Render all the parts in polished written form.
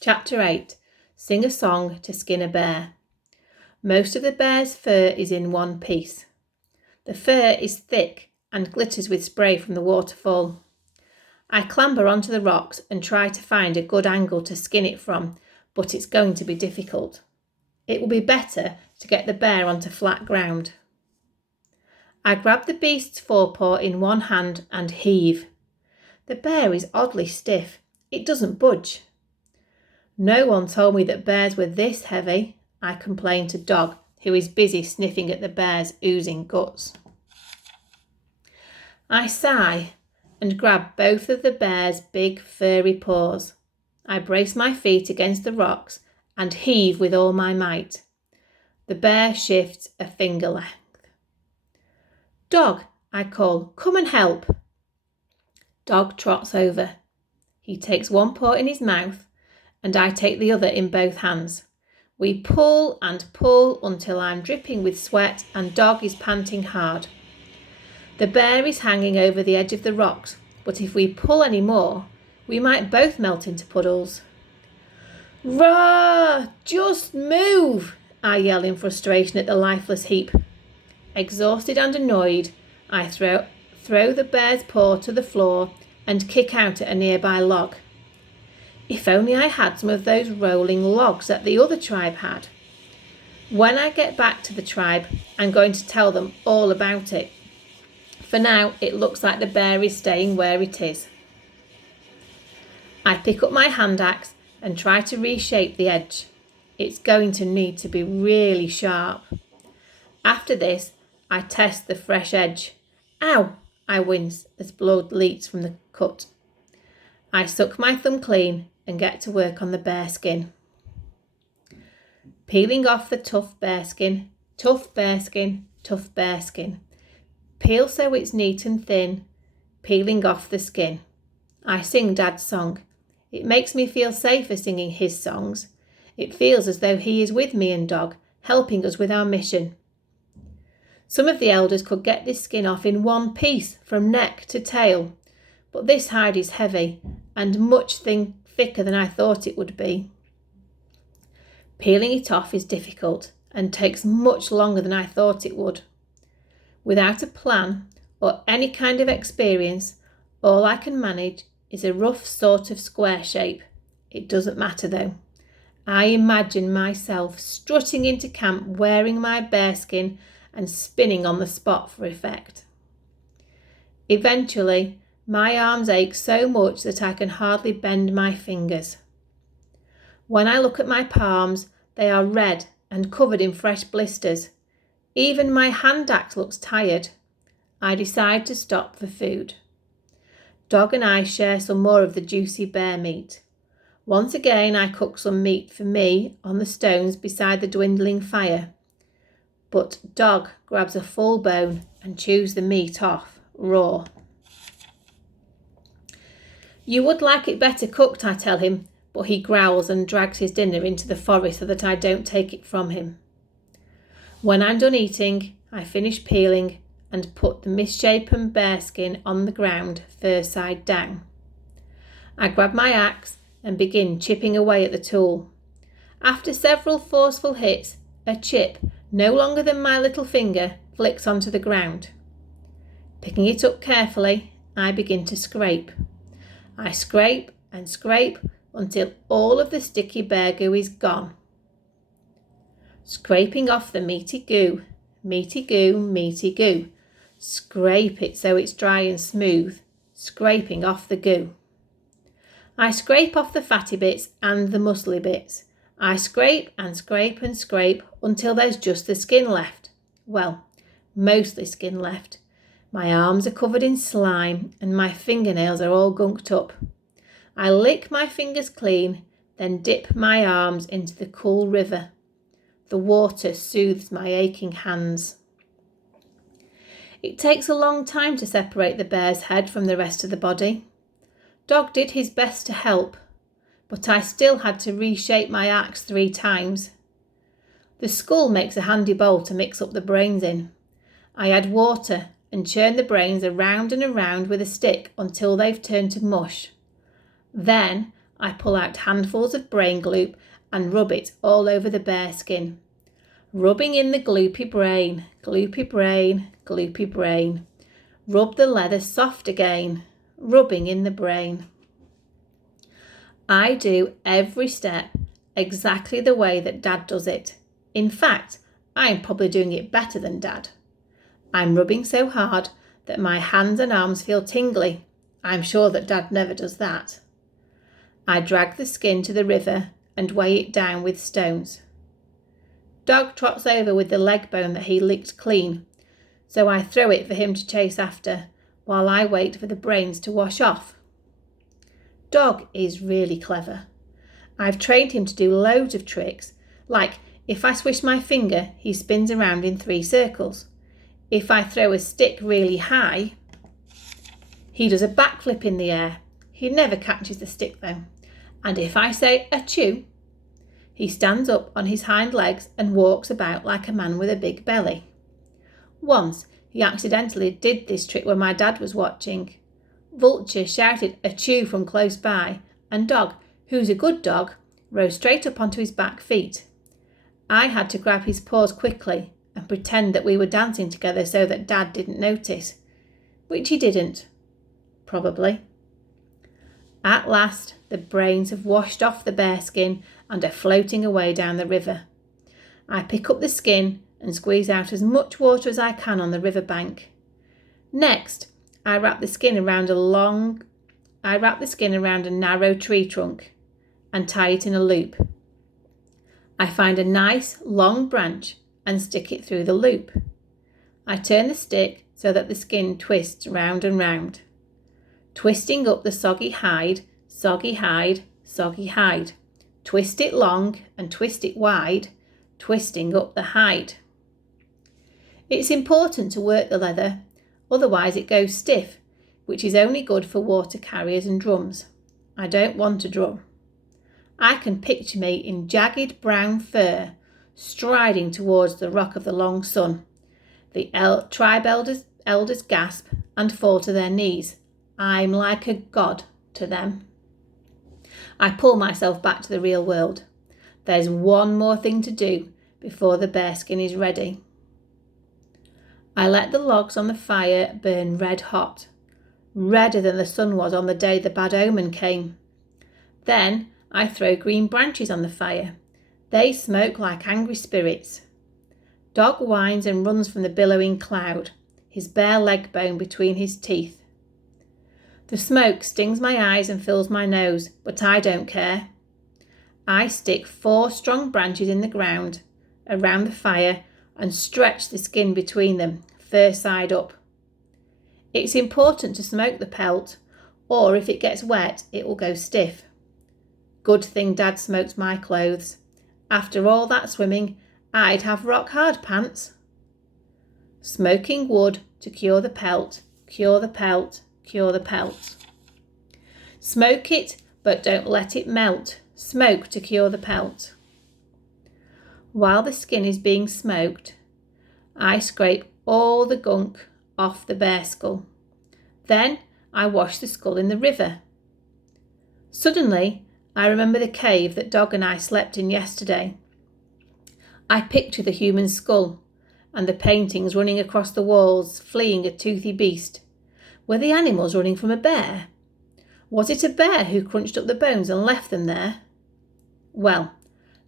Chapter 8. Sing a song to skin a bear. Most of the bear's fur is in one piece. The fur is thick and glitters with spray from the waterfall. I clamber onto the rocks and try to find a good angle to skin it from, but it's going to be difficult. It will be better to get the bear onto flat ground. I grab the beast's forepaw in one hand and heave. The bear is oddly stiff. It doesn't budge. No one told me that bears were this heavy, I complain to Dog, who is busy sniffing at the bear's oozing guts. I sigh and grab both of the bear's big furry paws. I brace my feet against the rocks and heave with all my might. The bear shifts a finger length. Dog, I call, come and help. Dog trots over. He takes one paw in his mouth and I take the other in both hands. We pull and pull until I'm dripping with sweat and Dog is panting hard. The bear is hanging over the edge of the rocks, but if we pull any more, we might both melt into puddles. Rah! Just move! I yell in frustration at the lifeless heap. Exhausted and annoyed, I throw the bear's paw to the floor and kick out at a nearby log. If only I had some of those rolling logs that the other tribe had. When I get back to the tribe, I'm going to tell them all about it. For now, it looks like the bear is staying where it is. I pick up my hand axe and try to reshape the edge. It's going to need to be really sharp. After this, I test the fresh edge. Ow! I wince as blood leaks from the cut. I suck my thumb clean and get to work on the bear skin. Peeling off the tough bear skin, tough bear skin, tough bear skin. Peel so it's neat and thin, peeling off the skin. I sing Dad's song. It makes me feel safer singing his songs. It feels as though he is with me and Dog, helping us with our mission. Some of the elders could get this skin off in one piece from neck to tail, but this hide is heavy and much thicker than I thought it would be. Peeling it off is difficult and takes much longer than I thought it would. Without a plan or any kind of experience, all I can manage is a rough sort of square shape. It doesn't matter though. I imagine myself strutting into camp wearing my bearskin and spinning on the spot for effect. Eventually, my arms ache so much that I can hardly bend my fingers. When I look at my palms, they are red and covered in fresh blisters. Even my hand axe looks tired. I decide to stop for food. Dog and I share some more of the juicy bear meat. Once again, I cook some meat for me on the stones beside the dwindling fire. But Dog grabs a full bone and chews the meat off, raw. You would like it better cooked, I tell him, but he growls and drags his dinner into the forest so that I don't take it from him. When I'm done eating, I finish peeling and put the misshapen bearskin on the ground, fur side down. I grab my axe and begin chipping away at the tool. After several forceful hits, a chip, no longer than my little finger, flicks onto the ground. Picking it up carefully, I begin to scrape. I scrape and scrape until all of the sticky bear goo is gone. Scraping off the meaty goo, meaty goo, meaty goo. Scrape it so it's dry and smooth, scraping off the goo. I scrape off the fatty bits and the muscly bits. I scrape and scrape and scrape until there's just the skin left. Well, mostly skin left. My arms are covered in slime and my fingernails are all gunked up. I lick my fingers clean, then dip my arms into the cool river. The water soothes my aching hands. It takes a long time to separate the bear's head from the rest of the body. Dog did his best to help, but I still had to reshape my axe 3 times. The skull makes a handy bowl to mix up the brains in. I add water and churn the brains around and around with a stick until they've turned to mush. Then I pull out handfuls of brain gloop and rub it all over the bearskin. Rubbing in the gloopy brain, gloopy brain, gloopy brain. Rub the leather soft again, rubbing in the brain. I do every step exactly the way that Dad does it. In fact, I'm probably doing it better than Dad. I'm rubbing so hard that my hands and arms feel tingly. I'm sure that Dad never does that. I drag the skin to the river and weigh it down with stones. Dog trots over with the leg bone that he licked clean, so I throw it for him to chase after, while I wait for the brains to wash off. Dog is really clever. I've trained him to do loads of tricks, like if I swish my finger, he spins around in 3 circles. If I throw a stick really high, he does a backflip in the air. He never catches the stick though. And if I say achoo, he stands up on his hind legs and walks about like a man with a big belly. Once he accidentally did this trick when my dad was watching. Vulture shouted achoo from close by, and Dog, who's a good dog, rose straight up onto his back feet. I had to grab his paws quickly and pretend that we were dancing together so that Dad didn't notice, which he didn't, probably. At last, the brains have washed off the bearskin and are floating away down the river. I pick up the skin and squeeze out as much water as I can on the river bank. Next, I wrap the skin around a narrow tree trunk and tie it in a loop. I find a nice long branch and stick it through the loop. I turn the stick so that the skin twists round and round, twisting up the soggy hide, soggy hide, soggy hide. Twist it long and twist it wide, twisting up the hide. It's important to work the leather, otherwise it goes stiff, which is only good for water carriers and drums. I don't want a drum. I can picture me in jagged brown fur, striding towards the Rock of the Long Sun. The tribe elders gasp and fall to their knees. I'm like a god to them. I pull myself back to the real world. There's one more thing to do before the bearskin is ready. I let the logs on the fire burn red hot, redder than the sun was on the day the bad omen came. Then I throw green branches on the fire. They smoke like angry spirits. Dog whines and runs from the billowing cloud, his bare leg bone between his teeth. The smoke stings my eyes and fills my nose, but I don't care. I stick 4 strong branches in the ground around the fire and stretch the skin between them, fur side up. It's important to smoke the pelt, or if it gets wet, it will go stiff. Good thing Dad smoked my clothes. After all that swimming, I'd have rock hard pants. Smoking wood to cure the pelt, cure the pelt, cure the pelt. Smoke it, but don't let it melt. Smoke to cure the pelt. While the skin is being smoked, I scrape all the gunk off the bear skull. Then I wash the skull in the river. Suddenly, I remember the cave that Dog and I slept in yesterday. I picture the human skull and the paintings running across the walls, fleeing a toothy beast. Were the animals running from a bear? Was it a bear who crunched up the bones and left them there? Well,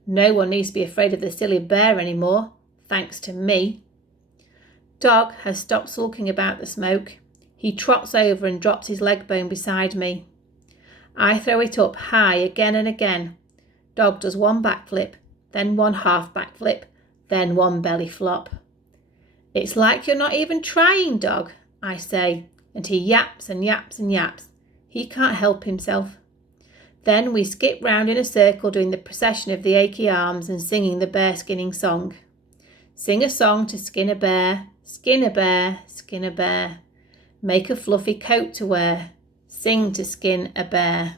no one needs to be afraid of the silly bear anymore, thanks to me. Dog has stopped sulking about the smoke. He trots over and drops his leg bone beside me. I throw it up high again and again. Dog does 1 backflip, then 1 half backflip, then 1 belly flop. It's like you're not even trying, Dog, I say, and he yaps and yaps and yaps. He can't help himself. Then we skip round in a circle doing the procession of the achy arms and singing the bear skinning song. Sing a song to skin a bear, skin a bear, skin a bear. Make a fluffy coat to wear, sing to skin a bear.